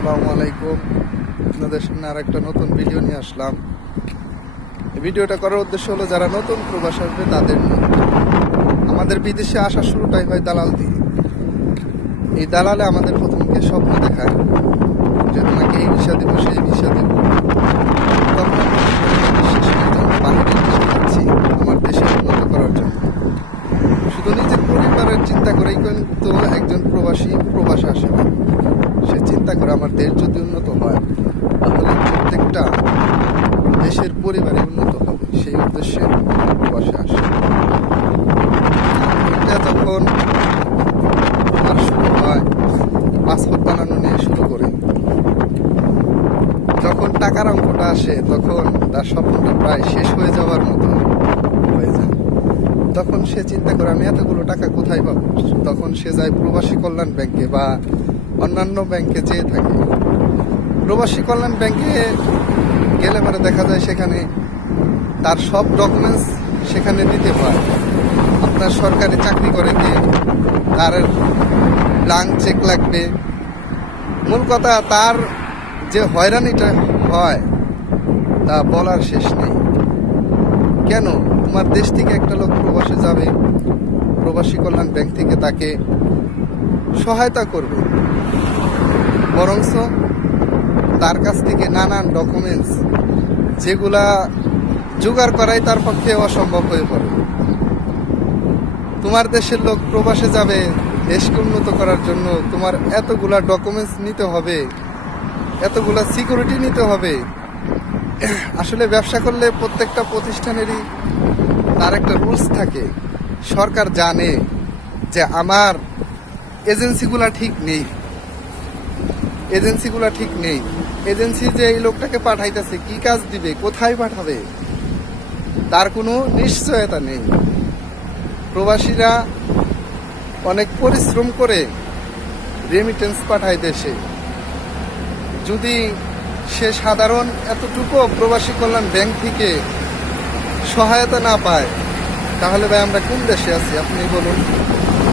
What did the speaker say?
আসসালামু আলাইকুম। আপনাদের সামনে আর একটা নতুন ভিডিও নিয়ে আসলাম। এই ভিডিওটা করার উদ্দেশ্য হলো যারা নতুন প্রবাস আসবে তাদের নিয়ে। আমাদের বিদেশে আসা শুরুটাই হয় দালাল দিয়ে। এই দালালে আমাদের প্রথমকে স্বপ্ন দেখায় যে তোমাকে এই ভিসা দেবো সেই ভিসা দেবো, তখন বাহিরে দেশে যাচ্ছি আমার দেশে উন্নত করার জন্য। শুধু নিজের পরিবারের চিন্তা করেই কিন্তু একজন প্রবাসী প্রবাসে আসে না। সে চিন্তা করে আমার দেশ যদি উন্নত হয় তাহলে প্রত্যেকটা দেশের পরিবারে উন্নত হবে, সেই উদ্দেশ্যে প্রবাসে আসে। এটা যখন আর শুরু হয় পাসপোর্ট বানানো নিয়ে শুরু করে, যখন টাকার অঙ্কটা আসে তখন তার স্বপ্নটা প্রায় শেষ হয়ে যাওয়ার মতো হয়ে যায়। তখন সে চিন্তা করে আমি এতগুলো টাকা কোথায় পাবো। তখন সে যায় প্রবাসী কল্যাণ ব্যাংকে বা অন্যান্য ব্যাংকে যেয়ে থাকে। প্রবাসী কল্যাণ ব্যাংকে গেলে পরে দেখা যায় সেখানে তার সব ডকুমেন্টস সেখানে দিতে হয়। আপনার সরকারি চাকরি করে কে, তার ব্ল্যাঙ্ক চেক লাগবে। মূল কথা, তার যে হয়রানিটা হয় তা বলার শেষ নেই। কেন? তোমার দেশ থেকে একটা লোক প্রবাসে যাবে, প্রবাসী কল্যাণ ব্যাংক থেকে তাকে সহায়তা করবে, বরঞ্চ তার কাছ থেকে নানান ডকুমেন্টস যেগুলা জোগাড় করাই তার পক্ষে অসম্ভব হয়ে পড়ে। তোমার দেশের লোক প্রবাসে যাবে দেশকে উন্নত করার জন্য, তোমার এতগুলা ডকুমেন্টস নিতে হবে, এতগুলা সিকিউরিটি নিতে হবে। আসলে ব্যবসা করলে প্রত্যেকটা প্রতিষ্ঠানেরই তার একটা রুলস থাকে। সরকার জানে যে আমার এজেন্সিগুলা ঠিক নেই, এজেন্সি যে এই লোকটাকে পাঠাইতেছে কি কাজ দিবে, কোথায় পাঠাবে, তার কোনো নিশ্চয়তা নেই। প্রবাসীরা অনেক পরিশ্রম করে রেমিটেন্স পাঠায় দেশে। যদি সে সাধারণ এতটুকু প্রবাসী কল্যাণ ব্যাংক থেকে সহায়তা না পায় তাহলে ভাই আমরা কোন দেশে আছি আপনি বলুন।